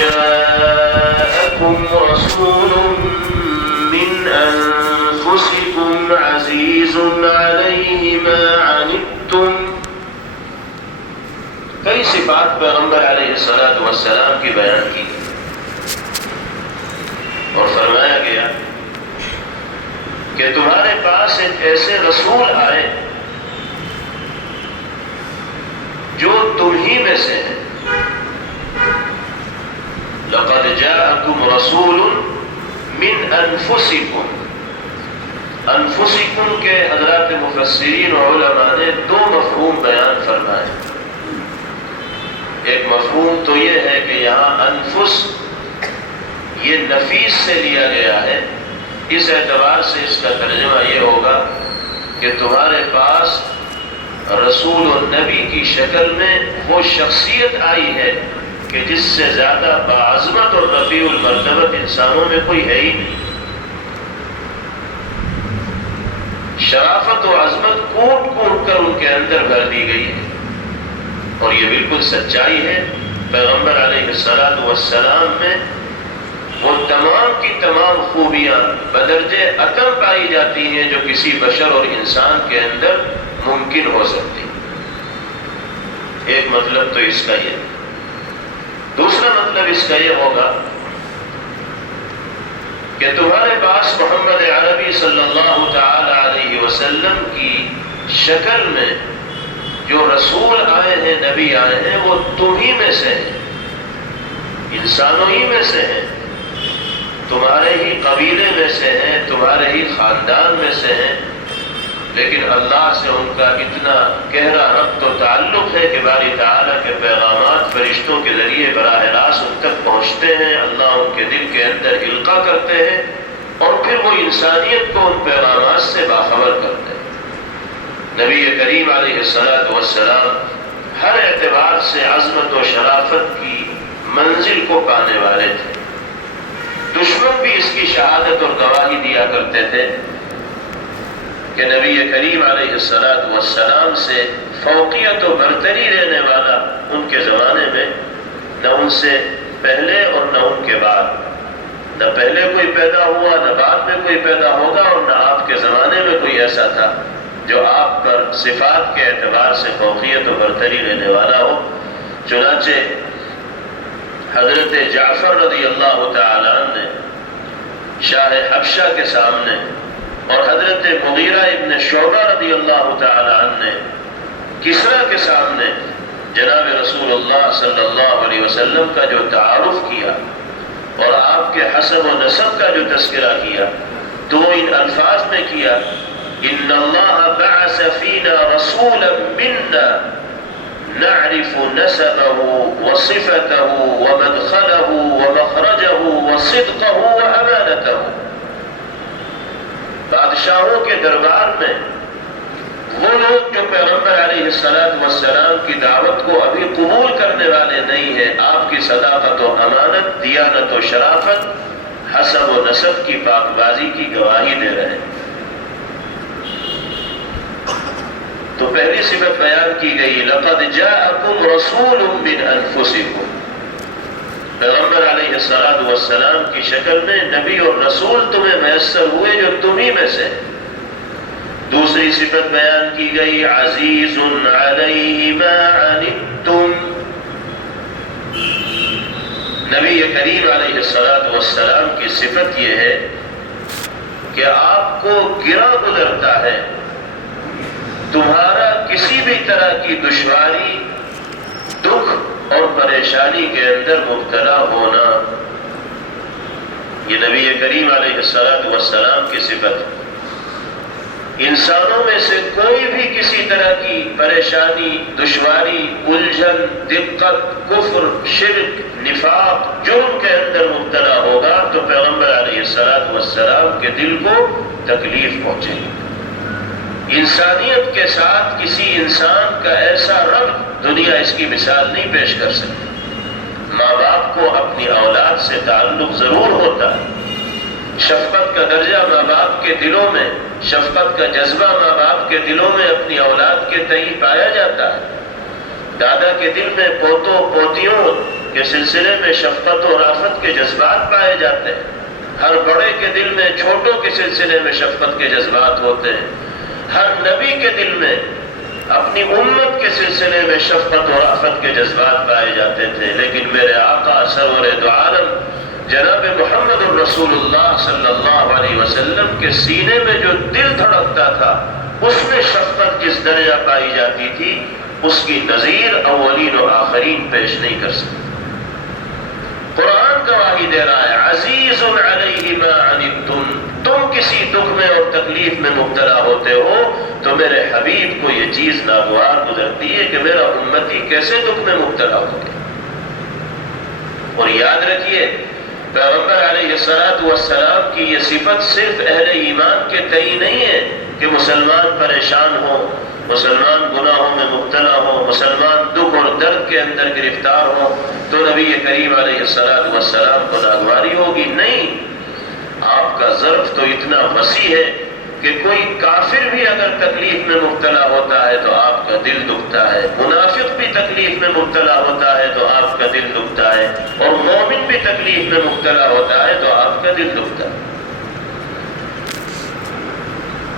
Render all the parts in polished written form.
جاءكم رسول من أنفسكم عزيز عليه ما عنتم. کئی صفات پیغمبر علیہ السلام کی بیان کی اور فرمایا گیا کہ تمہارے پاس ایک ایسے رسول آئے جو تمہیں میں سے ہیں. لقد جاءكم رسول من انفسکم. انفسکم کے حضرات مفسرین و علماء نے دو مفہوم بیان فرمائے. ایک مفہوم تو یہ ہے کہ یہاں انفس یہ نفیس سے لیا گیا ہے. اس اعتبار سے اس کا ترجمہ یہ ہوگا کہ تمہارے پاس رسول و نبی کی شکل میں وہ شخصیت آئی ہے کہ جس سے زیادہ باعظمت اور رفیع المرتبت انسانوں میں کوئی ہے ہی نہیں. شرافت و عظمت کوٹ کوٹ کر ان کے اندر بھر دی گئی ہے اور یہ بالکل سچائی ہے. پیغمبر علیہ السلام میں وہ تمام کی تمام خوبیاں بدرجہ اتم پائی جاتی ہیں جو کسی بشر اور انسان کے اندر ممکن ہو سکتی. ایک مطلب تو اس کا یہ. دوسرا مطلب اس کا یہ ہوگا کہ تمہارے پاس محمد عربی صلی اللہ تعالی علیہ وسلم کی شکل میں جو رسول آئے ہیں، نبی آئے ہیں، وہ تمہیں میں سے ہیں، انسانوں ہی میں سے ہیں، تمہارے ہی قبیلے میں سے ہیں، تمہارے ہی خاندان میں سے ہیں. لیکن اللہ سے ان کا اتنا گہرا ربط و تعلق ہے کہ باری تعالیٰ کے پیغامات فرشتوں کے ذریعے براہ راست ان تک پہنچتے ہیں. اللہ ان کے دل کے اندر القاء کرتے ہیں اور پھر وہ انسانیت کو ان پیغامات سے باخبر کرتے ہیں. نبی کریم علیہ السلام ہر اعتبار سے عظمت و شرافت کی منزل کو پانے والے تھے. دشمن بھی اس کی شہادت اور گواہی دیا کرتے تھے کہ نبی کریم علیہ السلام سے فوقیت و برتری لینے والا ان کے زمانے میں نہ ان سے پہلے اور نہ ان کے بعد، نہ پہلے کوئی پیدا ہوا نہ بعد میں کوئی پیدا ہوگا، اور نہ آپ کے زمانے میں کوئی ایسا تھا جو آپ پر صفات کے اعتبار سے فوقیت و برتری لینے والا ہو. چنانچہ حضرت جعفر رضی اللہ تعالی عنہ نے شاہ حبشہ کے سامنے اور حضرت مغیرہ ابن شعبہ رضی اللہ تعالی عنہ نے کسرا کے سامنے جناب رسول اللہ صلی اللہ علیہ وسلم کا جو تعارف کیا اور آپ کے حسب و نسب کا جو تذکرہ کیا تو وہ ان الفاظ میں کیا: ان اللہ بعث فینا رسولا منا نعرف نسبه وصفته ومدخله ومخرجه وصدقه وامانته. بادشاہوں کے دربار میں وہ لوگ جو پیغمبر علیہ السلام کی دعوت کو ابھی قبول کرنے والے نہیں ہیں، آپ کی صداقت و امانت، دیانت و شرافت، حسب و نسب کی پاکبازی کی گواہی دے رہے ہیں. تو پہلی صفت بیان کی گئی لقد جاءکم رسول من انفسکم. پیغمبر علیہ السلام کی شکل میں نبی اور رسول تمہیں میسر ہوئے جو تمہیں میں سے. دوسری صفت بیان کی گئی عزیز علیہ ما عنتم. نبی کریم علیہ السلام کی صفت یہ ہے کہ آپ کو گرا گزرتا ہے تمہارا کسی بھی طرح کی دشواری، دکھ اور پریشانی کے اندر مبتلا ہونا. یہ نبی کریم علیہ السلام کی صفت. انسانوں میں سے کوئی بھی کسی طرح کی پریشانی، دشواری، الجھن، دقت، کفر، شرک، نفاق، جرم کے اندر مبتلا ہوگا تو پیغمبر علیہ السلام کے دل کو تکلیف پہنچے گی. انسانیت کے ساتھ کسی انسان کا ایسا ربط دنیا اس کی مثال نہیں پیش کر سکتی. ماں باپ کو اپنی اولاد سے تعلق ضرور ہوتا ہے. شفقت کا درجہ ماں باپ کے دلوں میں، شفقت کا جذبہ ماں باپ کے دلوں میں اپنی اولاد کے تئیں پایا جاتا ہے. دادا کے دل میں پوتوں پوتیوں کے سلسلے میں شفقت و رافت کے جذبات پائے جاتے ہیں، ہر بڑے کے دل میں چھوٹوں کے سلسلے میں شفقت کے جذبات ہوتے ہیں، ہر نبی کے دل میں اپنی امت کے سلسلے میں شفقت و رافت کے جذبات پائے جاتے تھے، لیکن میرے آقا سرور دو عالم جناب محمد الرسول اللہ صلی اللہ علیہ وسلم کے سینے میں جو دل دھڑکتا تھا اس میں شفقت جس درجہ پائی جاتی تھی اس کی نظیر اولین و آخرین پیش نہیں کر سکتے۔ قرآن گواہی دے رہا ہے عزیز علیہ ما عنتم، تم کسی دکھ میں اور تکلیف میں مبتلا ہوتے ہو تو میرے حبیب کو یہ چیز ناگوار گزرتی ہے کہ میرا امتی کیسے دکھ میں مبتلا ہو گیا۔ اور یاد رکھیے پیغمبر علیہ السلام کی یہ صفت صرف اہل ایمان کے تئیں نہیں ہے کہ مسلمان پریشان ہو، مسلمان گناہوں میں مبتلا ہو، مسلمان دکھ اور درد کے اندر گرفتار ہو تو نبی کریم علیہ السلام کو ناگواری ہوگی۔ نہیں، آپ کا ظرف تو اتنا وسیع ہے کہ کوئی کافر بھی اگر تکلیف میں مبتلا ہوتا ہے تو آپ کا دل دکھتا ہے، منافق بھی تکلیف میں مبتلا ہوتا ہے تو آپ کا دل دکھتا ہے، اور مومن بھی تکلیف میں مبتلا ہوتا ہے تو آپ کا دل دکھتا ہے۔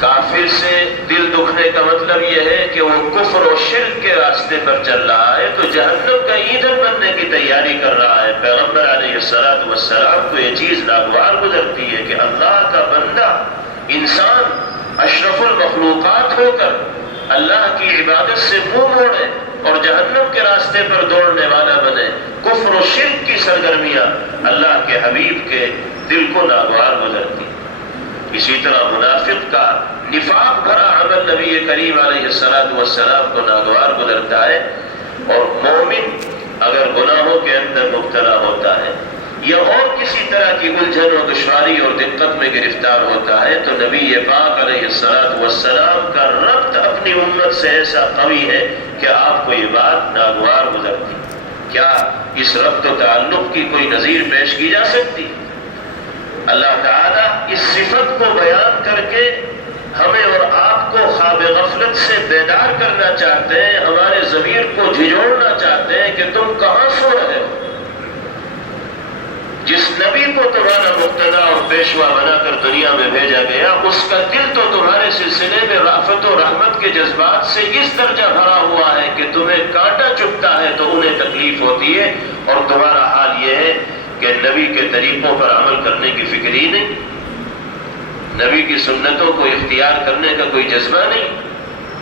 کافر سے دل دکھنے کا مطلب یہ ہے کہ وہ کفر و شرک کے راستے پر چل رہا ہے تو جہنم کا ایندھن بننے کی تیاری کر رہا ہے۔ پیغمبر علیہ السلام کو یہ چیز ناگوار گزرتی ہے کہ اللہ کا بندہ انسان اشرف المخلوقات ہو کر اللہ کی عبادت سے منہ موڑے اور جہنم کے راستے پر دوڑنے والا بنے۔ کفر و شرک کی سرگرمیاں اللہ کے حبیب کے دل کو ناگوار گزرتی۔ اسی طرح منافق کا نفاق بھرا عمل نبی کریم علیہ السلام کو ناگوار گزرتا ہے، اور مومن اگر گناہوں کے اندر مبتلا ہوتا ہے یا اور کسی طرح کی الجھن و دشواری اور دقت میں گرفتار ہوتا ہے تو نبی پاک علیہ السلام کا ربط اپنی امت سے ایسا قوی ہے کہ آپ کو یہ بات ناگوار گزرتی۔ کیا اس ربط و تعلق کی کوئی نظیر پیش کی جا سکتی؟ اللہ تعالیٰ اس صفت کو بیان کر کے ہمیں اور آپ کو خواب غفلت سے بیدار کرنا چاہتے ہیں، ہمارے ضمیر کو جھنجھوڑنا چاہتے ہیں کہ تم کہاں سو رہے ہو؟ جس نبی کو تمہارا مقتدا اور پیشوا بنا کر دنیا میں بھیجا گیا اس کا دل تو تمہارے سلسلے میں رافت و رحمت کے جذبات سے اس درجہ بھرا ہوا ہے کہ تمہیں کانٹا چبھتا ہے تو انہیں تکلیف ہوتی ہے، اور تمہارا حال یہ ہے کہ نبی کے طریقوں پر عمل کرنے کی فکر ہی نہیں، نبی کی سنتوں کو اختیار کرنے کا کوئی جذبہ نہیں،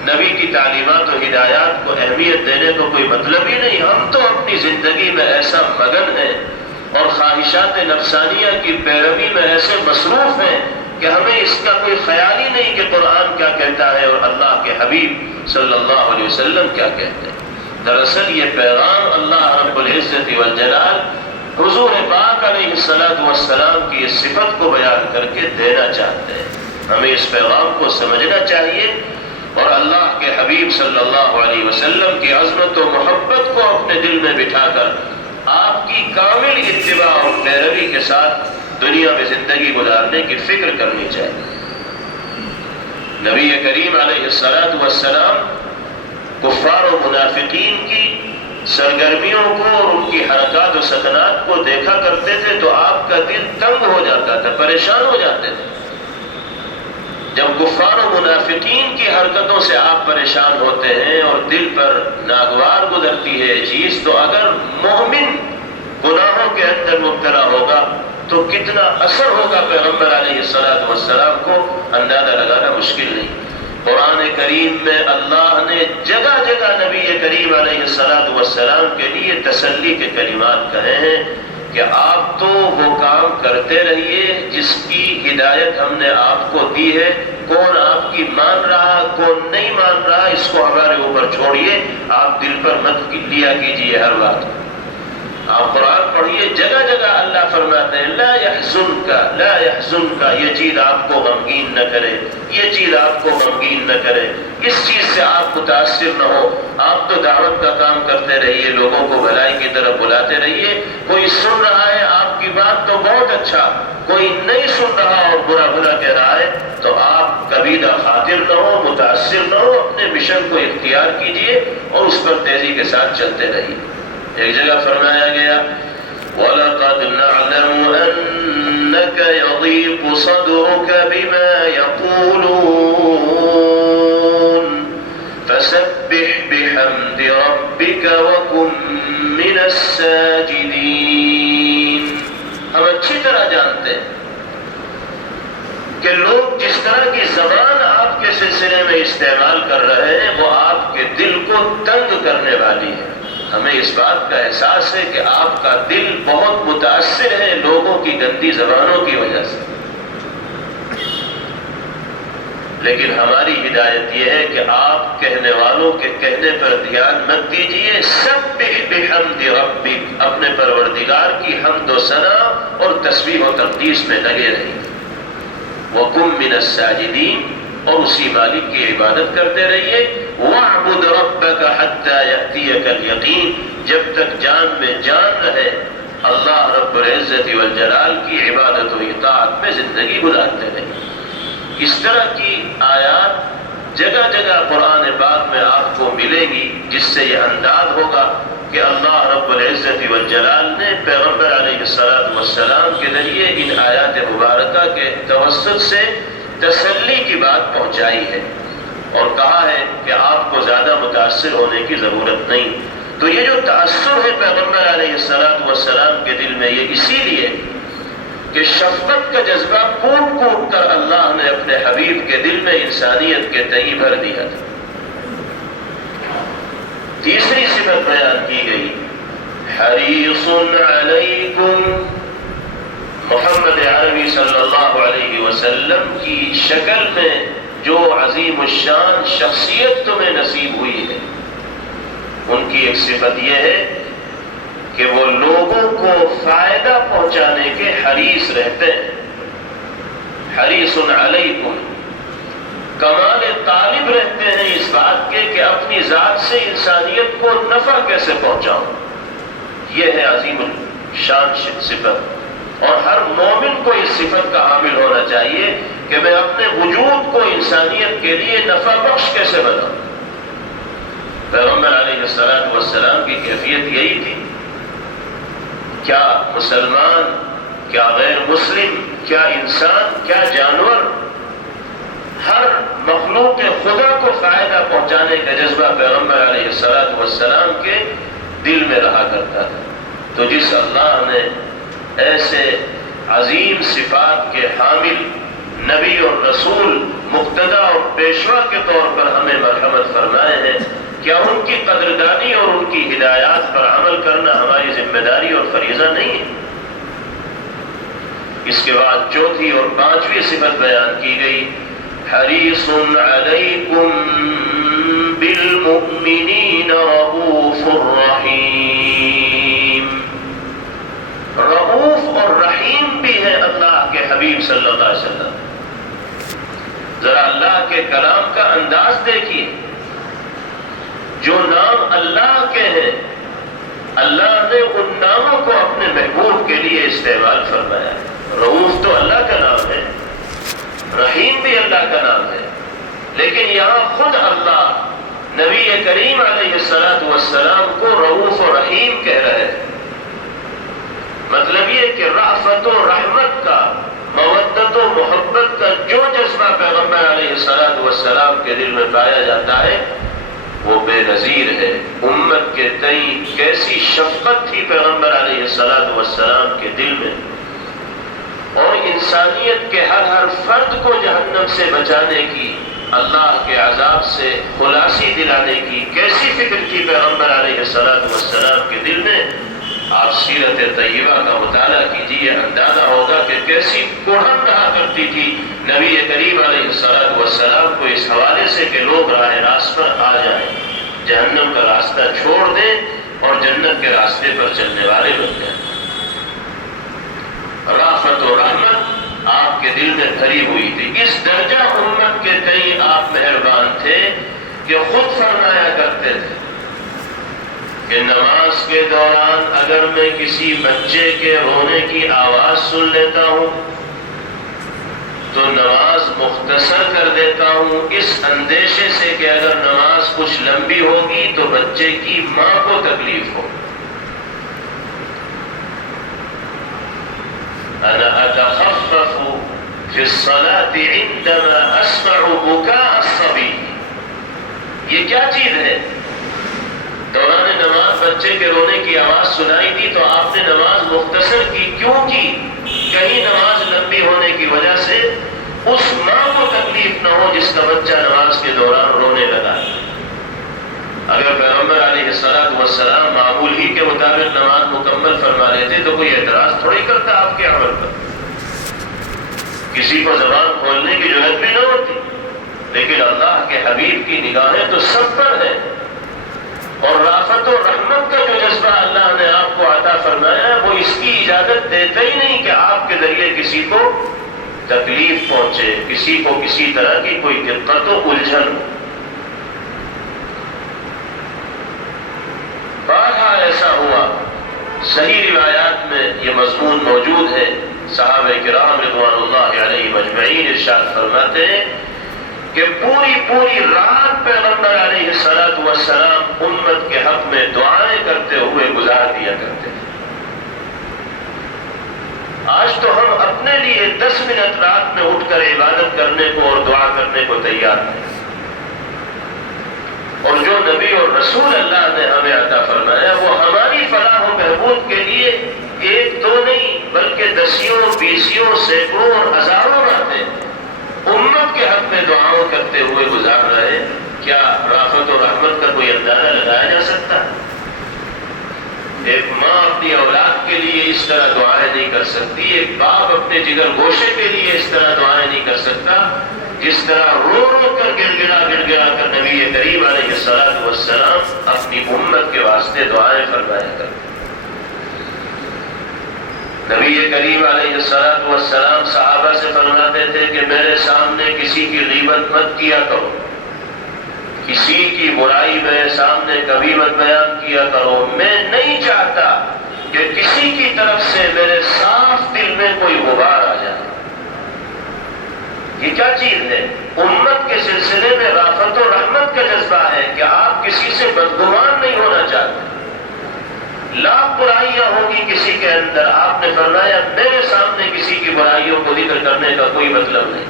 نبی کی تعلیمات و ہدایات کو اہمیت دینے کو کوئی مطلب ہی نہیں۔ ہم تو اپنی زندگی میں ایسا مگن ہیں اور خواہشات نفسانیہ کی پیروی میں ایسے مصروف ہیں کہ ہمیں اس کا کوئی خیال ہی نہیں کہ قرآن کیا کہتا ہے اور اللہ کے حبیب صلی اللہ علیہ وسلم کیا کہتے ہیں۔ دراصل یہ پیغام اللہ رب العزت والجلال حضور پاک علیہ السلام کی اس صفت کو بیان کر کے دینا چاہتے ہیں۔ ہمیں اس پیغام کو سمجھنا چاہیے اور اللہ کے حبیب صلی اللہ علیہ وسلم کی عظمت و محبت کو اپنے دل میں بٹھا کر آپ کی کامل اتباع اور پیروی کے ساتھ دنیا میں زندگی گزارنے کی فکر کرنی چاہیے۔ نبی کریم علیہ السلام کفار و منافقین کی سرگرمیوں کو اور ان کی حرکات و سکنات کو دیکھا کرتے تھے تو آپ کا دل تنگ ہو جاتا تھا، پریشان ہو جاتے تھے۔ جب کفار و منافقین کی حرکتوں سے آپ پریشان ہوتے ہیں اور دل پر ناگوار گزرتی ہے چیز، تو اگر مومن گناہوں کے اندر مبتلا ہوگا تو کتنا اثر ہوگا پیغمبر علیہ السلام کو اندازہ لگانا مشکل نہیں۔ قرآن کریم میں اللہ نے جگہ جگہ نبی کریم علیہ السلام کے لیے تسلی کے کلمات کہے ہیں کہ آپ تو وہ کام کرتے رہیے جس کی ہدایت ہم نے آپ کو دی ہے، کون آپ کی مان رہا کون نہیں مان رہا اس کو ہمارے اوپر چھوڑیے، آپ دل پر مت لیا کیجیے ہر بات۔ آپ قرآن پڑھیے، جگہ جگہ اللہ فرماتے ہیں لا يحزنک، یہ چیز آپ کو غمگین نہ کرے، یہ چیز آپ کو غمگین نہ کرے، اس چیز سے آپ متاثر نہ ہو، آپ تو دعوت کا کام کرتے رہیے، لوگوں کو بھلائی کی طرف بلاتے رہیے، کوئی سن رہا ہے آپ کی بات تو بہت اچھا، کوئی نہیں سن رہا اور برا بھلا کہہ رہا ہے تو آپ کبیدہ خاطر نہ ہو، متاثر نہ ہو، اپنے مشن کو اختیار کیجیے اور اس پر تیزی کے ساتھ چلتے رہیے۔ ایک جگہ فرمایا گیا وَلَقَدْ نَعْلَمُ أَنَّكَ يَضِيقُ صَدْرُكَ بِمَا يَقُولُونَ فَسَبِّحْ بِحَمْدِ رَبِّكَ وَكُن مِّنَ السَّاجِدِينَ۔ ہم اچھی طرح جانتے ہیں کہ لوگ جس طرح کی زبان آپ کے سلسلے میں استعمال کر رہے ہیں وہ آپ کے دل کو تنگ کرنے والی ہے۔ ہمیں اس بات کا احساس ہے کہ آپ کا دل بہت متاثر ہے لوگوں کی گندی زبانوں کی وجہ سے، لیکن ہماری ہدایت یہ ہے کہ آپ کہنے والوں کے کہنے پر دھیان مت دیجیے، سبح بحمد ربک، اپنے پروردگار کی حمد و ثنا اور تسبیح و تقدیس میں لگے رہیے، وَقُم مِّنَ السَّاجِدِينَ، اور اسی مالک کی عبادت کرتے رہیے، وَاعْبُدْ رَبَّكَ حَتَّى يَأْتِيَكَ الْيَقِينُ، جب تک جان میں جان رہے اللہ رب العزت والجلال کی عبادت و اطاعت میں زندگی گزارتے رہیے۔ اس طرح کی آیات جگہ جگہ قرآن پاک میں آپ کو ملے گی، جس سے یہ انداز ہوگا کہ اللہ رب العزت والجلال نے پیغمبر علیہ السلام کے ذریعے ان آیات مبارکہ کے توسط سے تسلی کی بات پہنچائی ہے اور کہا ہے کہ آپ کو زیادہ متاثر ہونے کی ضرورت نہیں۔ تو یہ جو تأثر ہے پیغمبر علیہ السلام کے دل میں، یہ اسی لیے کہ شفقت کا جذبہ کوٹ کوٹ کر اللہ نے اپنے حبیب کے دل میں انسانیت کے تئیں بھر دیا تھا۔ تیسری صفت بیان کی گئی، حریص علیکم، محمد عربی صلی اللہ علیہ وسلم کی شکل میں جو عظیم الشان شخصیت تمہیں نصیب ہوئی ہے، ان کی ایک صفت یہ ہے کہ وہ لوگوں کو فائدہ پہنچانے کے حریص رہتے ہیں۔ حریص علیکم، کمال طالب رہتے ہیں اس بات کے کہ اپنی ذات سے انسانیت کو نفع کیسے پہنچاؤں، یہ ہے عظیم الشان صفت، اور ہر مومن کو اس صفت کا حامل ہونا چاہیے کہ میں اپنے وجود کو انسانیت کے لیے نفع بخش کیسے بناؤں۔ پیغمبر علیہ السلام کی کیفیت یہی تھی۔ کیا مسلمان، کیا غیر مسلم، کیا انسان، کیا جانور، ہر مخلوق خدا کو فائدہ پہنچانے کا جذبہ پیغمبر علیہ السلام کے دل میں رہا کرتا تھا۔ تو جس اللہ نے ایسے عظیم صفات کے حامل نبی اور رسول، مقتدی اور پیشوا کے طور پر ہمیں مرحمت فرمائے ہیں، کیا ان کی قدردانی اور ان کی ہدایات پر عمل کرنا ہماری ذمہ داری اور فریضہ نہیں ہے؟ اس کے بعد چوتھی اور پانچویں صفت بیان کی گئی، حریص علیکم بالمؤمنین رؤوف رحیم۔ رؤوف اور رحیم بھی ہے اللہ کے حبیب صلی اللہ علیہ وسلم۔ ذرا اللہ کے کلام کا انداز دیکھیے، جو نام اللہ کے ہیں اللہ نے ان ناموں کو اپنے محبوب کے لیے استعمال فرمایا ہے۔ رؤوف تو اللہ کا نام ہے، رحیم بھی اللہ کا نام ہے، لیکن یہاں خود اللہ نبی کریم علیہ السلام کو رؤوف و رحیم کہہ رہے ہیں۔ مطلب یہ کہ رأفت و رحمت کا، مودت و محبت کا جو جذبہ پیغمبر علیہ السلام کے دل میں پایا جاتا ہے وہ بے نظیر ہے۔ امت کے تئیں کیسی شفقت تھی پیغمبر علیہ السلام کے دل میں، اور انسانیت کے ہر فرد کو جہنم سے بچانے کی، اللہ کے عذاب سے خلاصی دلانے کی کیسی فکر تھی پیغمبر علیہ السلام کے دل میں۔ آپ سیرت طیبہ کا مطالعہ کیجیے، اندازہ ہوگا کہ کیسی کڑھن رہا کرتی تھی نبی کریم علیہ السلام کو اس حوالے سے کہ لوگ راہ راست پر آ جائیں، جہنم کا راستہ چھوڑ دیں اور جنت کے راستے پر چلنے والے بن جائیں۔ رافت و رحمت آپ کے دل میں بھری ہوئی تھی، اس درجہ امت کے تئیں آپ مہربان تھے کہ خود فرمایا کرتے تھے کہ نماز کے دوران اگر میں کسی بچے کے رونے کی آواز سن لیتا ہوں تو نماز مختصر کر دیتا ہوں، اس اندیشے سے کہ اگر نماز کچھ لمبی ہوگی تو بچے کی ماں کو تکلیف ہو۔ انا اتخفف فی الصلاة عندما اسمع بکاء الصبی. یہ کیا چیز ہے؟ دوران نماز بچے کے رونے کی آواز سنائی دی تو آپ نے نماز مختصر کی. کیوں کی؟ کہیں نماز لمبی ہونے کی وجہ سے اس ماں کو تکلیف نہ ہو جس کا بچہ نماز کے دوران رونے لگا. اگر پیغمبر علیہ السلام معمول ہی کے مطابق نماز مکمل فرما لیتے تو کوئی اعتراض تھوڑی کرتا آپ کے عمل پر. کسی کو زبان کھولنے کی ضرورت بھی نہ ہوتی. لیکن اللہ کے حبیب کی نگاہیں تو سب پر ہیں، اور رافت و رحمت کا جو جذبہ اللہ نے آپ کو عطا فرمایا ہے وہ اس کی اجازت دیتا ہی نہیں کہ آپ کے ذریعے کسی کو تکلیف پہنچے، کسی کو کسی طرح کی کوئی دقت و الجھن. بارہا ایسا ہوا، صحیح روایات میں یہ مضمون موجود ہے. صحابہ کرام رضوان اللہ علیہم اجمعین ارشاد فرماتے ہیں کہ پوری رات پیغمبر علیہ السلام امت کے حق میں دعائیں کرتے ہوئے گزار دیا کرتے تھے. آج تو ہم اپنے لیے 10 منٹ رات میں اٹھ کر عبادت کرنے کو اور دعا کرنے کو تیار ہیں، اور جو نبی اور رسول اللہ نے ہمیں عطا فرمایا وہ ہماری فلاح و بہبود کے لیے ایک دو نہیں بلکہ دسیوں بیسیوں سینکڑوں اور ہزاروں راتیں امت کے حق میں دعاؤں کرتے ہوئے گزار رہے. کیا رافت و رحمت کا کوئی اندازہ لگایا جا سکتا؟ ایک ماں اپنی اولاد کے لیے اس طرح دعائیں نہیں کر سکتی، ایک باپ اپنے جگر گوشے کے لیے اس طرح دعائیں نہیں کر سکتا جس طرح رو کر گڑ گڑا کر نبی کریم علیہ السلام اپنی امت کے واسطے دعائیں فرمایا کرتے. نبی کریم علیہ السلام صحابہ سے فرماتے تھے کہ میرے سامنے کسی کی غیبت مت کیا کرو، کسی کی برائی میرے سامنے کبھی مت بیان کیا کرو. میں نہیں چاہتا کہ کسی کی طرف سے میرے صاف دل میں کوئی غبار آ جائے. یہ کیا چیز ہے؟ امت کے سلسلے میں رافت و رحمت کا جذبہ ہے کہ آپ کسی سے بدگمان نہیں ہونا چاہتے. لاکھ برائیاں ہوگی کسی کے اندر، آپ نے فرمایا میرے سامنے کسی کی برائیوں کو ذکر کرنے کا کوئی مطلب نہیں.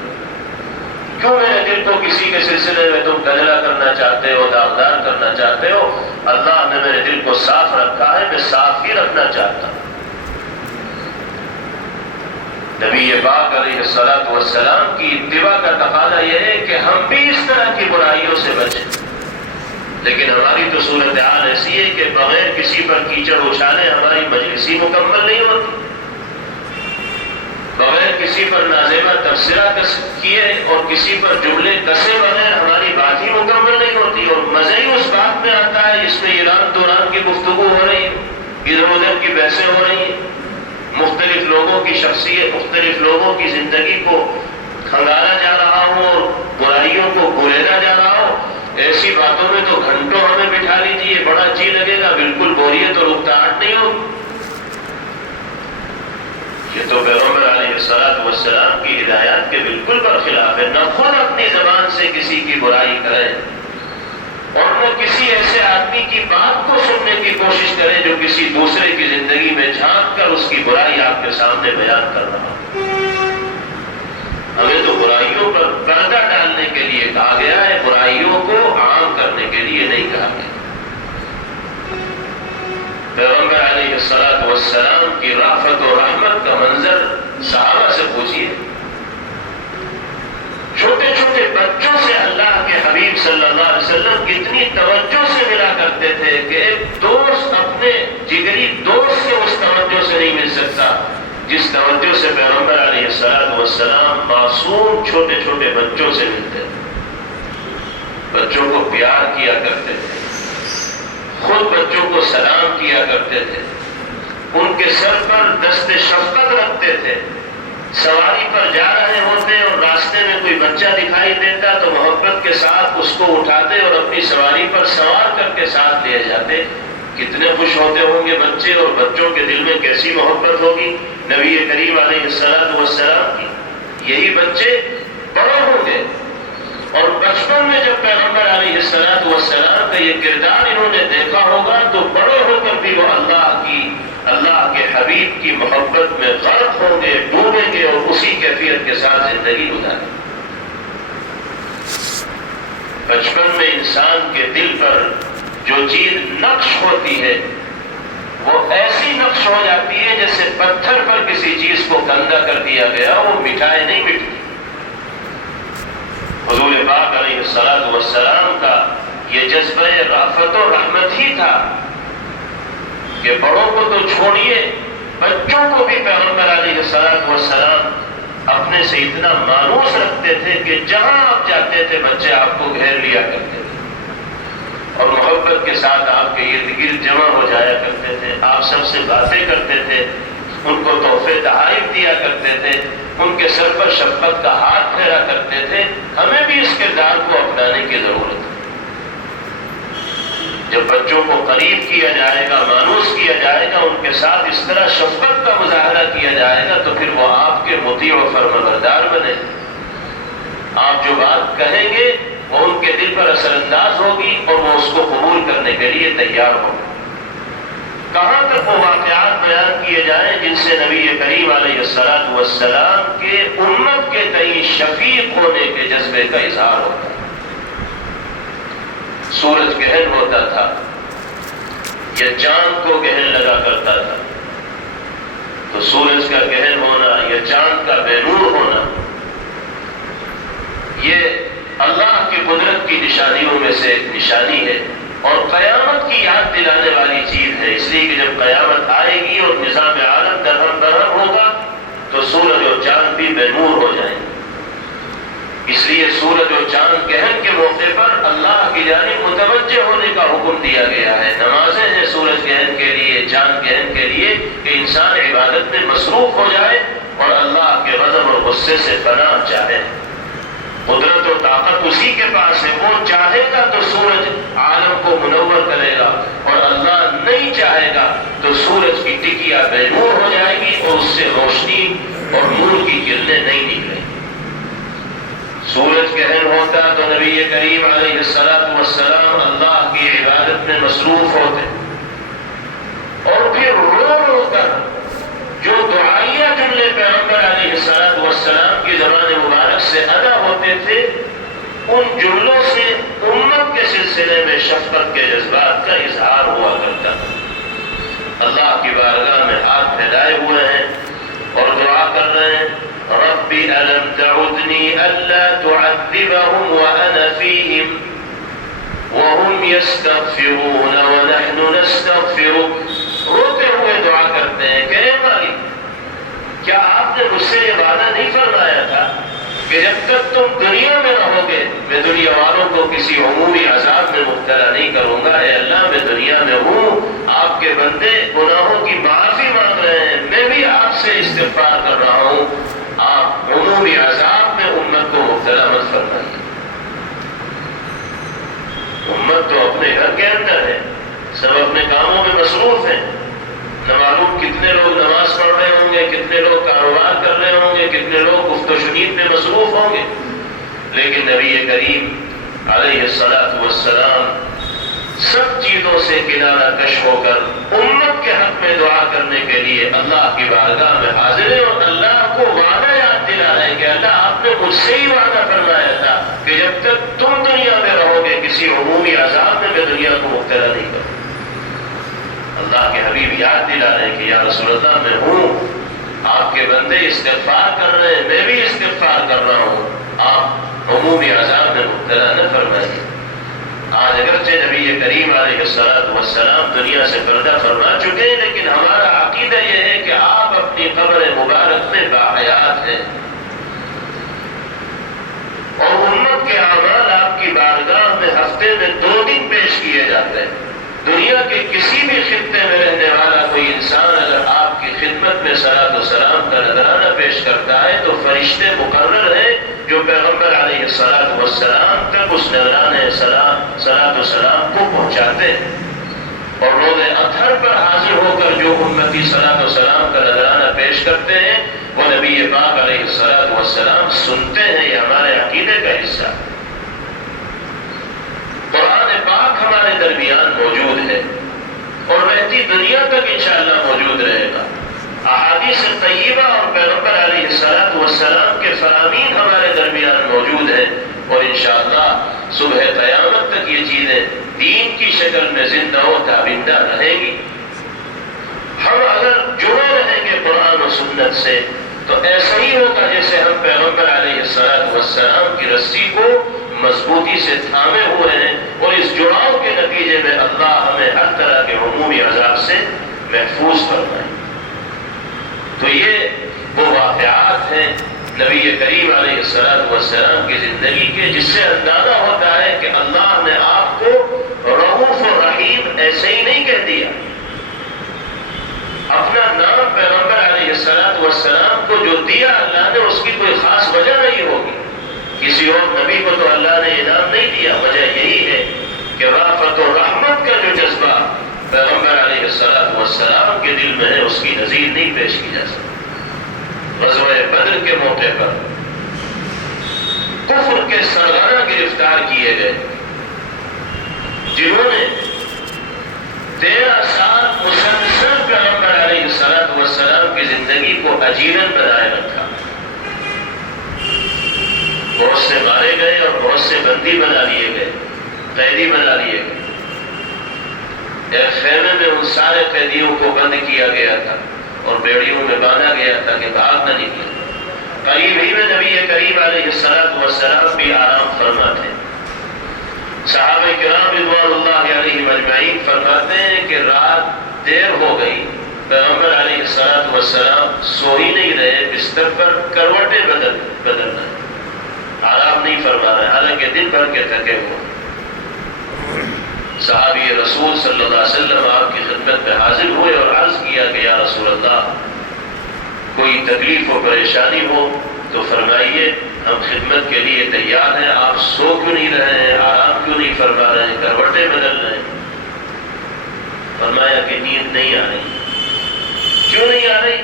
کیوں میرے دل کو کسی کے سلسلے میں تم گجلا کرنا چاہتے ہو، داغدار کرنا چاہتے ہو؟ اللہ نے میرے دل کو صاف رکھا ہے، میں صاف ہی رکھنا چاہتا ہوں. نبی پاک علیہ السلام کی اتباع کا تقاضا یہ ہے کہ ہم بھی اس طرح کی برائیوں سے بچیں. لیکن ہماری تو صورتحال ایسی ہے کہ بغیر کسی پر کیچڑ اچھالے ہماری مجلسی مکمل نہیں ہوتی، بغیر کسی پر نازیبہ تبصرہ کیے اور کسی پر جملے کسے بغیر ہماری بات ہی مکمل نہیں ہوتی. اور مزہ ہی اس بات میں آتا ہے جس میں ایران دوران کی گفتگو ہو رہی ہے، ادھر ادھر کی بحثیں ہو رہی ہیں، مختلف لوگوں کی شخصیت، مختلف لوگوں کی زندگی کو کھنگالا جا رہا ہو اور برائیوں کو گولیدا جا رہا ہو. ایسی باتوں میں تو گھنٹوں ہمیں بٹھا لیجیے، بڑا جی لگے گا، بالکل بوریت اور اکتاہٹ نہیں ہو. یہ تو پیغمبر علیہ السلام کی ہدایات کے بالکل برخلاف ہے. نہ خود اپنی زبان سے کسی کی برائی کریں اور نہ کسی ایسے آدمی کی بات کو سننے کی کوشش کریں جو کسی دوسرے کی زندگی میں جھانک کر اس کی برائی آپ کے سامنے بیان کر رہا ہو. ہمیں تو برائیوں پر پردہ ڈالنے کے لیے کہا گیا ہے، برائیوں کو عام کرنے کے لیے نہیں کہا گیا. پیغمبر علیہ السلام کی رافت و رحمت کا منظر صحابہ سے پوچھیے. چھوٹے چھوٹے بچوں سے اللہ کے حبیب صلی اللہ علیہ وسلم کتنی توجہ سے ملا کرتے تھے کہ ایک دوست اپنے جگری دوست سے اس توجہ سے نہیں مل سکتا جس توجہ سے پیغمبر علیہ السلام معصوم چھوٹے چھوٹے بچوں سے ملتے تھے. بچوں کو پیار کیا کرتے تھے، خود بچوں کو سلام کیا کرتے تھے، ان کے سر پر دست شفقت رکھتے تھے. سواری پر جا رہے ہوتے اور راستے میں کوئی بچہ دکھائی دیتا تو محبت کے ساتھ اس کو اٹھاتے اور اپنی سواری پر سوار کر کے ساتھ لے جاتے. کتنے خوش ہوتے ہوں گے بچے، اور بچوں کے دل میں کیسی محبت ہوگی نبی کریم علیہ السلام کی. یہی بچے بڑے ہوں گے اور بچپن میں جب پیغمبر علیہ السلام کا یہ کردار انہوں نے دیکھا ہوگا تو بڑے ہو کر بھی وہ اللہ کی اللہ کے حبیب کی محبت میں غرق ہوں گے، ڈوبیں گے اور اسی کیفیت کے ساتھ زندگی گزاریں گے۔ بچپن میں انسان کے دل پر جو چیز نقش ہوتی ہے وہ ایسی نقش ہو جاتی ہے جیسے پتھر پر کسی چیز کو گندا کر دیا گیا، وہ مٹائے نہیں مٹتی۔ حضور پاک علیہ الصلوۃ والسلام کا یہ جذبہ رأفت و رحمت ہی تھا کہ بڑوں کو تو چھوڑیے، بچوں کو بھی پیغمبر علیہ الصلوۃ والسلام اپنے سے اتنا مانوس رکھتے تھے کہ جہاں آپ جاتے تھے بچے آپ کو گھیر لیا کرتے تھے اور محبت کے ساتھ آپ کے ارد گرد جمع ہو جایا کرتے تھے، آپ سب سے باتیں کرتے تھے، ان کو تحفے تحائف دیا کرتے تھے، ان کے سر پر شفقت کا ہاتھ پھیرا کرتے تھے۔ ہمیں بھی اس کردار کو اپنانے کی ضرورت ہے۔ جب بچوں کو قریب کیا جائے گا، مانوس کیا جائے گا، ان کے ساتھ اس طرح شفقت کا مظاہرہ کیا جائے گا تو پھر وہ آپ کے مطیع و فرمانبردار بنے۔ آپ جو بات کہیں گے وہ ان کے دل پر اثر انداز ہوگی اور وہ اس کو قبول کرنے کے لیے تیار ہوگا۔ کہاں تک وہ واقعات بیان کیے جائیں جن سے نبی کریم علیہ الصلوۃ والسلام کے امت کے تئیں شفیق ہونے کے جذبے کا اظہار ہوتا ہے۔ سورج گہن ہوتا تھا یا چاند کو گہن لگا کرتا تھا، تو سورج کا گہن ہونا یا چاند کا بے نور ہونا یہ اللہ کی قدرت کی نشانیوں میں سے ایک نشانی ہے اور قیامت کی یاد دلانے والی چیز ہے۔ اس لیے کہ جب قیامت آئے گی اور نظام عالم درہم برہم ہوگا تو سورج اور چاند بھی بے نور ہو جائیں گے۔ اس لیے سورج اور چاند گہن کے موقع پر اللہ کی جانب متوجہ ہونے کا حکم دیا گیا ہے۔ نمازیں ہیں سورج گہن کے لیے، چاند گہن کے لیے کہ انسان عبادت میں مصروف ہو جائے اور اللہ کے غضب اور غصے سے پناہ چاہے۔ قدرت و طاقت اسی کے پاس ہے، وہ چاہے گا تو سورج عالم کو منور کرے گا اور اللہ نہیں چاہے گا تو سورج کی ٹکیا بے نور ہو جائے گی اور اس سے روشنی اور نور کی کرنیں نہیں نکلیں گی۔ سورج گہن ہوتا تو نبی کریم علیہ الصلوۃ والسلام اللہ کی عبادت میں مصروف ہوتے اور پھر رو رو کر جو دعائیہ جملے پیغمبر علیہ الصلوۃ والسلام کی زبان مبارک سے ادا ہوتے تھے، ان جملوں سے امت کے سلسلے میں شفقت کے جذبات کا اظہار ہوا کرتا۔ اللہ کی بارگاہ میں ہاتھ پھیلائے ہوئے ہیں اور دعا کر رہے ہیں، ربی الم تعدنی الا تعذبهم وانا فیہم وهم یستغفرون ونحن نستغفرک۔ روتے ہوئے دعا کرتے ہیں کہ اے مالک، کیا آپ نے مجھ سے یہ وعدہ نہیں فرمایا تھا کہ جب تک تم دنیا میں رہو گے میں دنیا والوں کو کسی عمومی عذاب میں مبتلا نہیں کروں گا؟ اے اللہ، میں دنیا میں ہوں، آپ کے بندے گناہوں کی معافی مانگ رہے ہیں، میں بھی آپ سے استغفار کر رہا ہوں، آپ عمومی عذاب میں امت کو مبتلا مت فرمائیے۔ امت تو اپنے گھر کے اندر ہے، سب اپنے کاموں میں مصروف ہیں، نہ معلوم کتنے لوگ نماز پڑھ رہے ہوں گے، کتنے لوگ کاروبار کر رہے ہوں گے، کتنے لوگ گفت و شنید میں مصروف ہوں گے، لیکن نبی کریم علیہ الصلوۃ والسلام سب چیزوں سے کنارہ کش ہو کر امت کے حق میں دعا کرنے کے لیے اللہ کی بارگاہ میں حاضر ہیں اور اللہ کو وعدہ یاد دلا رہے ہیں کہ اللہ، آپ نے مجھ سے ہی وعدہ فرمایا تھا کہ جب تک تم دنیا میں رہو گے کسی عمومی عذاب میں دنیا کو مبتلا نہیں کروں۔ اللہ کے حبیب یاد دلا رہے ہیں کہ یا رسول اللہ، میں ہوں، آپ کے بندے استغفار کر رہے ہیں، میں بھی استغفار کر رہا ہوں، آپ عمومی عذاب میں مبتلا نہ فرمائیے۔ آج اگرچہ نبی کریم علیہ الصلوۃ والسلام دنیا سے پردہ فرما چکے ہیں، لیکن ہمارا عقیدہ یہ ہے کہ آپ اپنی قبر مبارک میں باحیات ہیں اور امت کے اعمال آپ کی بارگاہ میں ہفتے میں 2 دن پیش کیے جاتے ہیں۔ دنیا کے کسی بھی خطے میں رہنے والا کوئی انسان اگر آپ کی خدمت میں صلاۃ و سلام کا نذرانہ پیش کرتا ہے تو فرشتے مقرر ہیں جو پیغمبر علیہ الصلوۃ والسلام تک اس نذرانے صلاۃ و سلام کو پہنچاتے ہیں، اور روز اطہر پر حاضر ہو کر جو امتی صلاۃ و سلام کا نذرانہ پیش کرتے ہیں وہ نبی پاک علیہ الصلوۃ والسلام سنتے ہیں۔ یہ ہمارے عقیدے کا حصہ ہے۔ قرآن پاک ہمارے درمیان موجود ہے اور رہتی دنیا تک انشاءاللہ موجود رہے گا۔ احادیث طیبہ اور پیغمبر علیہ الصلوۃ والسلام کے فرامین ہمارے درمیان موجود ہیں، اور انشاءاللہ صبح قیامت تک یہ چیزیں دین کی شکل میں زندہ و تابندہ رہیں گی۔ ہم اگر جڑے رہیں گے قرآن و سنت سے تو ایسا ہی ہوگا جیسے ہم پیغمبر علیہ الصلوۃ والسلام کی رسی کو مضبوطی سے تھامے ہوئے ہیں، اور اس جڑاؤ کے نتیجے میں اللہ ہمیں ہر طرح کے عمومی عذاب سے محفوظ فرمائے۔ تو یہ وہ واقعات ہیں نبی کریم علیہ الصلوۃ والسلام کی زندگی کے، جس سے اندازہ ہوتا ہے کہ اللہ نے آپ کو رؤوف و رحیم ایسے ہی نہیں کہہ دیا۔ اپنا نام پیغمبر علیہ الصلوۃ والسلام کو جو دیا اللہ نے، اس کی کوئی خاص وجہ نہیں ہوگی۔ کسی اور نبی کو تو اللہ نے انعام نہیں دیا، وجہ یہی ہے کہ رافت و رحمت کا جو جذبہ پیغمبر علیہ الصلوۃ والسلام کے دل میں ہے، اس کی نظیر نہیں پیش کی جا سکتی۔ غزوہ بدر کے موقع پر کفر کے سرغنہ گرفتار کیے گئے، جنہوں نے 13 سال مسلسل پیغمبر علیہ الصلوۃ والسلام کی زندگی کو اجیرن بنائے رکھا، بہت سے مارے گئے اور بہت سے بندی بنا لیے گئے، قیدی بنا لیے گئے۔ ایک خیمے میں ان سارے قیدیوں کو بند کیا گیا تھا اور بیڑیوں میں باندھا گیا تھا کہ بھاگ نہ نکلے۔ قریب ہی میں نبی کریم علیہ الصلوۃ والسلام بھی آرام فرما تھے۔ صحابہ کرام رضوان اللہ علیہم اجمعین فرماتے ہیں کہ رات دیر ہو گئی، پیغمبر علیہ الصلوۃ والسلام سو ہی نہیں رہے، بستر پر کروٹیں بدل رہے، آرام نہیں فرما رہے، حالانکہ دن بھر کے تھکے ہوئے۔ صحابی رسول صلی اللہ علیہ وسلم آپ کی خدمت میں حاضر ہوئے اور عرض کیا کہ یا رسول اللہ، کوئی تکلیف و پریشانی ہو تو فرمائیے، ہم خدمت کے لیے تیار ہیں۔ آپ سو کیوں نہیں رہے ہیں، آرام کیوں نہیں فرما رہے ہیں، کروٹیں بدل رہے ہیں؟ فرمایا کہ نیند نہیں آ رہی۔ کیوں نہیں آ رہی؟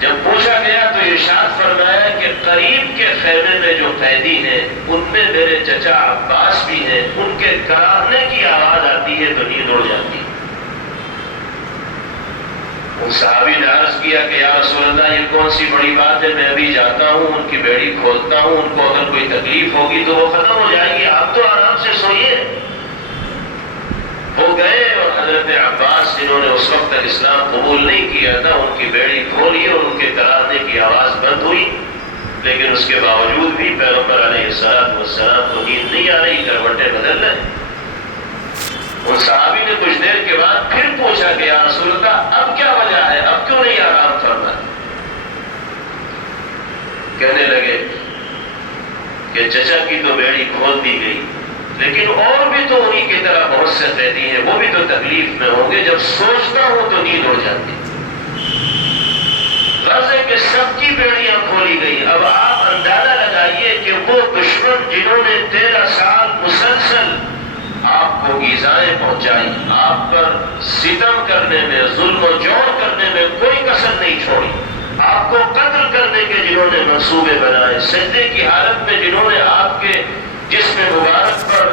جب پوچھا گیا تو ارشاد فرمایا کہ قریب کے خیمے میں جو قیدی ہیں ان میں میرے چچا عباس بھی ہیں، ان کے کراہنے کی آواز آتی ہے تو نیند اڑ جاتی ہے۔ ان صحابی نے عرض کیا کہ یا رسول اللہ، یہ کون سی بڑی بات ہے، میں ابھی جاتا ہوں، ان کی بیڑی کھولتا ہوں، ان کو اگر کوئی تکلیف ہوگی تو وہ ختم ہو جائے گی، آپ تو آرام سے سوئیے۔ وہ گئے اور حضرت عباس جنہوں نے اس وقت تک اسلام قبول نہیں کیا تھا، ان کی بیڑی کھولی اور ان کے کراہنے کی آواز بند ہوئی، لیکن اس کے باوجود بھی پیغمبر علیہ الصلوۃ والسلام کو نیند نہیں آ رہی، کروٹیں بدل رہے۔ ان صحابی نے کچھ دیر کے بعد پھر پوچھا کہ یا رسول اللہ، اب کیا وجہ ہے، اب کیوں نہیں آرام فرما؟ کہنے لگے کہ چچا کی تو بیڑی کھول دی گئی، لیکن اور بھی تو انہی کی طرح بہت سے قیدی ہیں، وہ بھی تو تکلیف میں ہوں گے، جب سوچتا ہوں تو نیند اڑ جاتی۔ غرض ہے کہ سب کی بیڑیاں کھولی گئی۔ اب آپ اندازہ لگائیے کہ وہ دشمن جنہوں نے 13 سال مسلسل آپ کو ایذائیں پہنچائی، آپ پر ستم کرنے میں، ظلم و جور کرنے میں کوئی کسر نہیں چھوڑی، آپ کو قتل کرنے کے جنہوں نے منصوبے بنائے، سجدے کی حالت میں جنہوں نے آپ کے جسم مبارک پر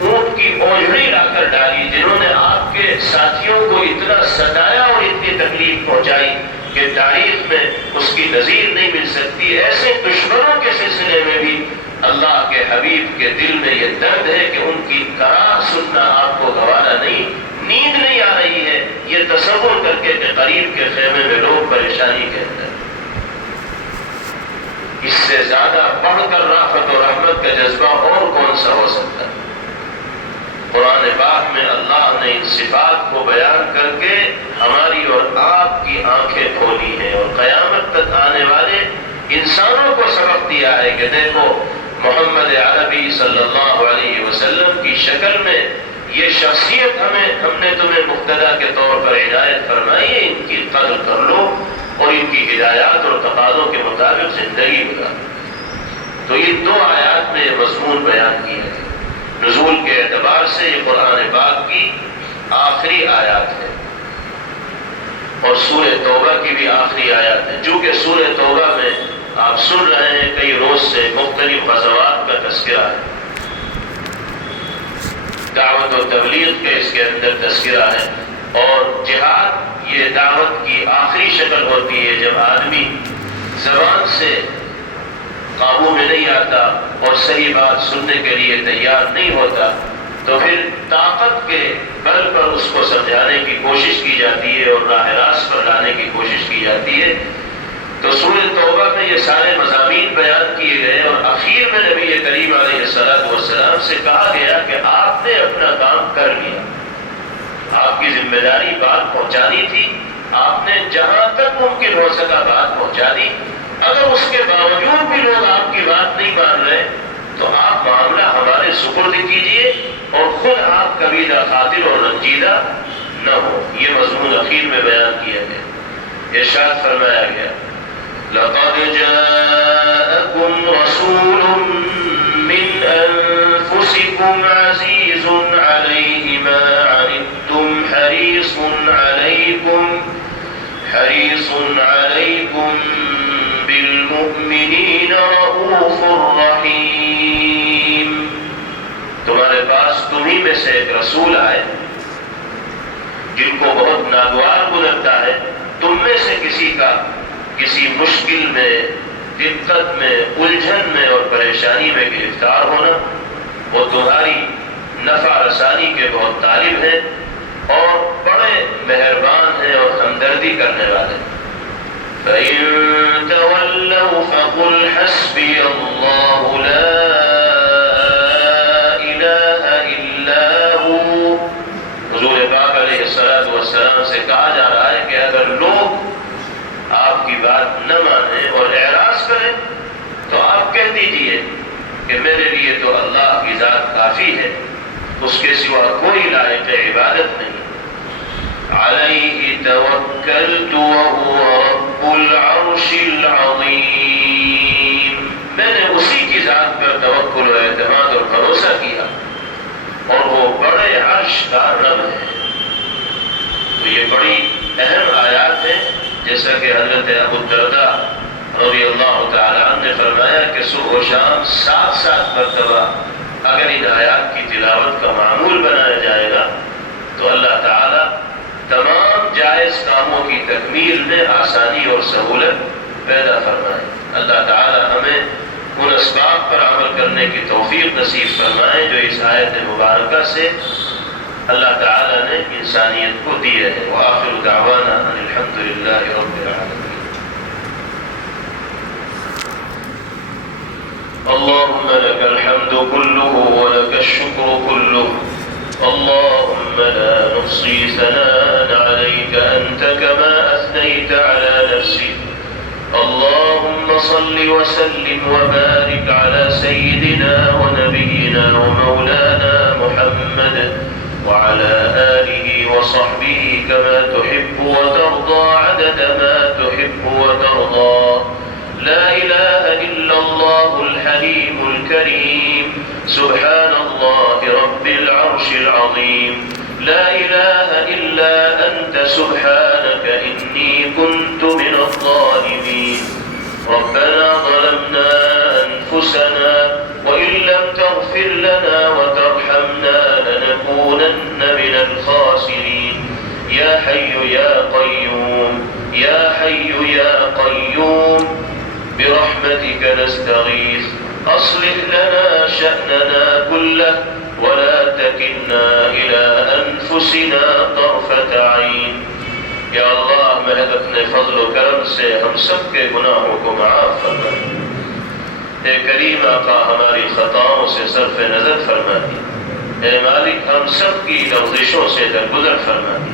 اونٹ کی اوجھڑی لا کر ڈالی، جنہوں نے آپ کے ساتھیوں کو اتنا ستایا اور اتنی تکلیف پہنچائی کہ تاریخ میں اس کی نظیر نہیں مل سکتی، ایسے دشمنوں کے سلسلے میں بھی اللہ کے حبیب کے دل میں یہ درد ہے کہ ان کی کراہ سننا آپ کو گوارا نہیں، نیند نہیں آ رہی ہے، یہ تصور کر کے کہ قریب کے خیمے میں لوگ پریشانی کے اندر۔ اس سے زیادہ بڑھ کر رافت و رحمت کا جذبہ اور کون سا ہو سکتا ہے؟ قرآن پاک میں اللہ نے ان صفات کو بیان کر کے ہماری اور آپ کی آنکھیں کھولی ہیں، اور قیامت تک آنے والے انسانوں کو سبق دیا ہے کہ دیکھو، محمد عربی صلی اللہ علیہ وسلم کی شکل میں یہ شخصیت ہم نے تمہیں مقتدیٰ کے طور پر عنایت فرمائی ہے، ان کی قدر کر لو اور ان کی ہدایات اور تقاضوں کے مطابق زندگی گزارو۔ تو یہ 2 آیات میں یہ مضمون بیان کیا ہے۔ نزول کے اعتبار سے یہ قرآن پاک کی آخری آیات ہے اور سورہ توبہ کی بھی آخری آیات ہے۔ چونکہ سورہ توبہ میں آپ سن رہے ہیں کئی روز سے مختلف غزوات کا تذکرہ ہے، دعوت و تبلیغ کے اس کے اندر تذکرہ ہے، اور جہاد یہ دعوت کی آخری شکل ہوتی ہے جب آدمی زبان سے قابو میں نہیں آتا اور صحیح بات سننے کے لیے تیار نہیں ہوتا تو پھر طاقت کے بل پر اس کو سمجھانے کی کوشش کی جاتی ہے اور راہ راست پر لانے کی کوشش کی جاتی ہے۔ تو سورہ توبہ میں یہ سارے مضامین بیان کیے گئے اور اخیر میں نبی کریم علیہ السلام سے کہا گیا کہ آپ نے اپنا کام کر لیا، آپ کی ذمہ داری بات پہنچانی تھی، آپ نے جہاں تک ممکن ہو سکا بات پہنچا دی۔ اگر اس کے باوجود بھی لوگ آپ کی بات نہیں مان رہے تو آپ معاملہ ہمارے سپرد کیجئے اور خود آپ کبھی خاطر اور رنجیدہ نہ ہو۔ یہ مضمون اخیر میں بیان کیا گیا، ارشاد فرمایا گیا لَقَدْ جَاءَكُمْ رَسُولٌ مِّنْ أَنفُسِكُمْ عَزِيزٌ عَلَيْهِ مَا عَنِتُّمْ حَرِيصٌ عَلَيْكُمْ بِالْمُؤْمِنِينَ رَءُوفٌ رَحِيمٌ۔ تمہارے پاس تمہیں میں سے ایک رسول آئے جن کو بہت ناگوار گزرتا ہے تم میں سے کسی مشکل میں، دقت میں، الجھن میں اور پریشانی میں گرفتار ہونا۔ وہ تمہاری نفع رسانی کے بہت طالب ہیں اور بڑے مہربان ہیں اور ہمدردی کرنے والے۔ فَإِن تَوَلَّوْا فَقُلْ حَسْبِيَ اللَّهُ لَا إِلَٰهَ إِلَّا هُوَ۔ حضور پاک علیہ السلام سے کہا جا رہا ہے کہ اگر لوگ آپ کی بات نہ مانیں اور اعراض کریں تو آپ کہہ دیجئے کہ میرے لیے تو اللہ کی ذات کافی ہے، اس کے سوا کوئی لائق عبادت نہیں۔ علیہ توکلت وہو رب العرش العظیم۔ میں نے اسی کی ذات پر توکل و اعتماد اور بھروسہ کیا اور وہ بڑے عرش کا رب ہے۔ تو یہ بڑی اہم آیات ہیں، جیسا کہ حضرت ابو الدرداء رضی اللہ تعالی عنہ نے فرمایا کہ صبح و شام 7 مرتبہ اگر ان آیات کی تلاوت کا معمول بنایا جائے گا تو اللہ تعالی تمام جائز کاموں کی تکمیل میں آسانی اور سہولت پیدا فرمائے۔ اللہ تعالی ہمیں ان اسباب پر عمل کرنے کی توفیق نصیب فرمائے جو اس آیت مبارکہ سے اللہ تعالی نے انسانیت کو دی ہے۔ وآخر دعوانا ان الحمد للہ رب العالمین۔ اللهم لك الحمد كله ولك الشكر كله، اللهم لا نحصي ثناء عليك أنت كما أثنيت على نفسك، اللهم صل وسلم وبارك على سيدنا ونبينا ومولانا محمد وعلى آله وصحبه كما تحب وترضى عدد ما تحب وترضى، لا إله إلا الله الحليم الكريم، سبحان الله رب العرش العظيم، لا إله إلا أنت سبحانك إني كنت من الظالمين، ربنا ظلمنا أنفسنا وإن لم تغفر لنا وترحمنا لنكونن من الخاسرين، يا حي يا قيوم، يا حي يا قيوم، برحمتك نستغيث، أصلح لنا شأننا كله ولا تكلنا إلى أنفسنا طرفة عين۔ یا اللہ محض اپنے فضل و کرم سے ہم سب کے گناہوں کو معاف فرما، اے کریم آقا ہماری خطاؤں سے صرف نظر فرما دی، اے مالک ہم سب کی لغزشوں سے درگزر فرما دی۔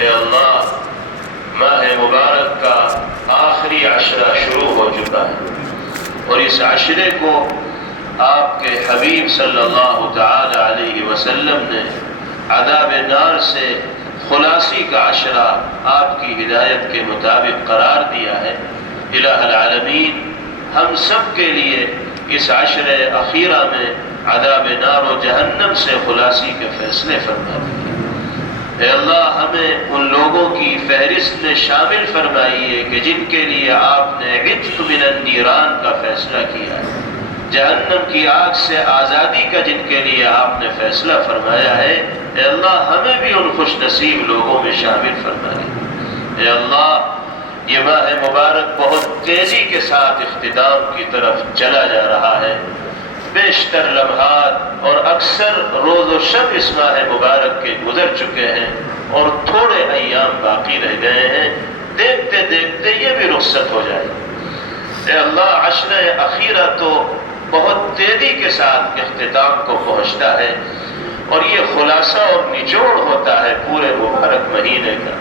اے اللہ ماہ مبارک کا آخری عشرہ شروع ہو چکا ہے اور اس عشرے کو آپ کے حبیب صلی اللہ تعالی علیہ وسلم نے عذاب نار سے خلاصی کا عشرہ آپ کی ہدایت کے مطابق قرار دیا ہے۔ الہ العالمین ہم سب کے لیے اس عشرے اخیرہ میں عذاب نار و جہنم سے خلاصی کے فیصلے فرما دیے۔ اے اللہ ہمیں ان لوگوں کی فہرست میں شامل فرمائیے کہ جن کے لیے آپ نے عتق من النیران کا فیصلہ کیا ہے۔ جہنم کی آگ سے آزادی کا جن کے لیے آپ نے فیصلہ فرمایا ہے، اے اللہ ہمیں بھی ان خوش نصیب لوگوں میں شامل فرما لے۔ اے اللہ یہ ماہ مبارک بہت تیزی کے ساتھ اختتام کی طرف چلا جا رہا ہے، بیشتر لمحات اور اکثر روز و شب اس ماہ مبارک کے گزر چکے ہیں اور تھوڑے ایام باقی رہ گئے ہیں، دیکھتے دیکھتے یہ بھی رخصت ہو جائے۔ اے اللہ عشرہ اخیرہ تو بہت تیزی کے ساتھ اختتام کو پہنچتا ہے اور یہ خلاصہ اور نچوڑ ہوتا ہے پورے مبارک مہینے کا۔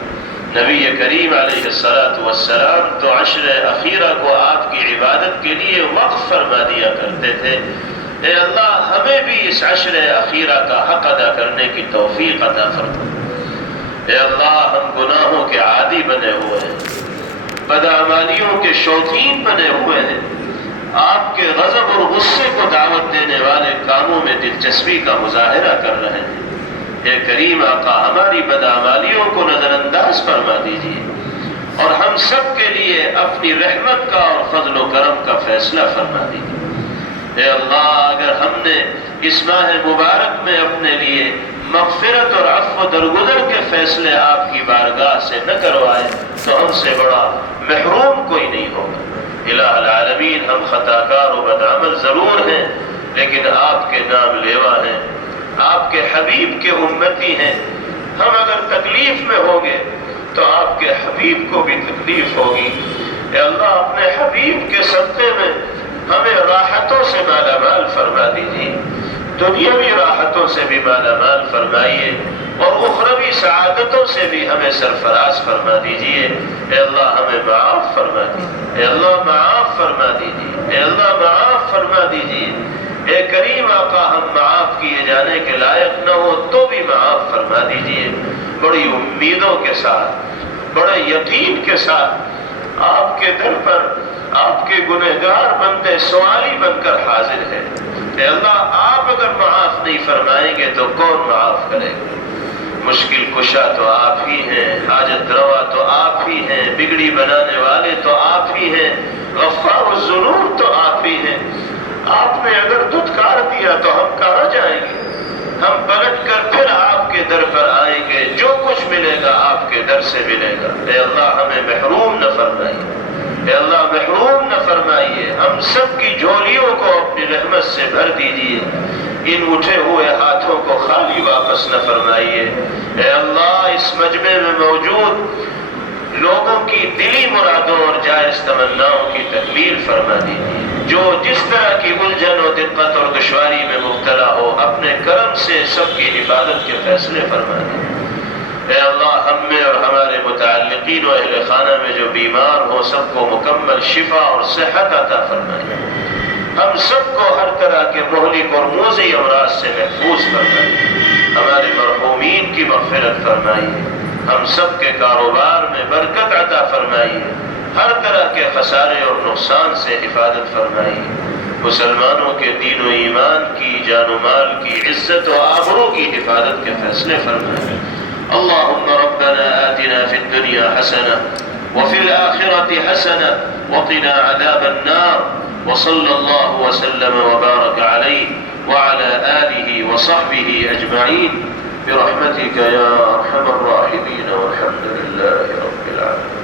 نبی کریم علیہ السلام تو عشرہ اخیرہ کو آپ کی عبادت کے لیے وقف فرما دیا کرتے تھے۔ اے اللہ ہمیں بھی اس عشرہ اخیرہ کا حق ادا کرنے کی توفیق عطا فرما۔ اے اللہ ہم گناہوں کے عادی بنے ہوئے ہیں، بدعمالیوں کے شوقین بنے ہوئے ہیں، آپ کے غضب اور غصے کو دعوت دینے والے کاموں میں دلچسپی کا مظاہرہ کر رہے ہیں۔ اے کریم آقا ہماری بدعمالیوں کو نظر انداز فرما دیجیے اور ہم سب کے لیے اپنی رحمت کا اور فضل و کرم کا فیصلہ فرما دیجیے۔ اے اللہ اگر ہم نے اس ماہ مبارک میں اپنے لیے مغفرت اور عفو درگزر کے فیصلے آپ کی بارگاہ سے نہ کروائے تو ہم سے بڑا محروم کوئی نہیں ہوگا۔ الہ العالمین ہم خطاکار و بدعمل ضرور ہیں لیکن آپ کے نام لیوا ہیں، آپ کے حبیب کے امتی ہیں۔ ہم اگر تکلیف میں ہوں گے تو آپ کے حبیب کو بھی تکلیف ہوگی۔ اے اللہ اپنے حبیب کے صدقے میں ہمیں راحتوں سے مالا مال فرما دیجیے، دنیاوی راحتوں سے بھی مالا مال فرمائیے اور اخروی سعادتوں سے بھی ہمیں سرفراز فرما دیجیے۔ اے اللہ ہمیں معاف فرما دیجیے، اے اللہ معاف فرما دیجیے، اے اللہ معاف فرما دیجیے۔ اے کریم آقا ہم معاف کیے جانے کے لائق نہ ہو تو بھی معاف فرما دیجیے۔ بڑی امیدوں کے ساتھ، بڑے یقین کے ساتھ آپ کے در پر آپ کے گنہگار بندے سوالی بن کر حاضر ہیں۔ اے اللہ آپ اگر معاف نہیں فرمائیں گے تو کون معاف کرے گا؟ مشکل کشا تو آپ ہی ہیں، حاجت روا تو آپ ہی ہیں، بگڑی بنانے والے تو آپ ہی ہیں، غفار الذنوب تو آپ ہی ہیں۔ آپ نے اگر دھتکار دیا تو ہم کہاں جائیں گے؟ ہم پلٹ کر پھر آپ کے در پر آئیں گے، جو کچھ ملے گا آپ کے در سے ملے گا۔ اے اللہ ہمیں محروم نہ فرمائیے، اے اللہ محروم نہ فرمائیے، ہم سب کی جھولیوں کو اپنی رحمت سے بھر دیجیے، ان اٹھے ہوئے ہاتھوں کو خالی واپس نہ فرمائیے۔ اے اللہ اس مجمع میں موجود لوگوں کی دلی مرادوں اور جائز تمناؤں کی تکمیل فرما دیجیے، جو جس طرح کی الجھن و دقت اور دشواری میں مبتلا ہو اپنے کرم سے سب کی حفاظت کے فیصلے فرما دیجیے۔ اے اللہ ہم میں اور ہمارے متعلقین و اہل خانہ میں جو بیمار ہو سب کو مکمل شفا اور صحت عطا فرمائیے، ہم سب کو ہر طرح کے مہلک اور موذی امراض سے محفوظ فرمائیے، ہمارے مرحومین کی مغفرت فرمائیے، ہم سب کے کاروبار میں برکت عطا فرمائیے، ہر طرح کے خسارے اور نقصان سے حفاظت فرمائیے، مسلمانوں کے دین و ایمان کی، جان و مال کی، عزت و آبرو کی حفاظت کے فیصلے فرمائیے۔ اللهم ربنا آتنا في الدنيا حسنة وفي الآخرة حسنة وقنا عذاب النار، وصلى الله وسلم وبارك عليه وعلى آله وصحبه أجمعين برحمتك يا أرحم الراحمين، والحمد لله رب العالمين۔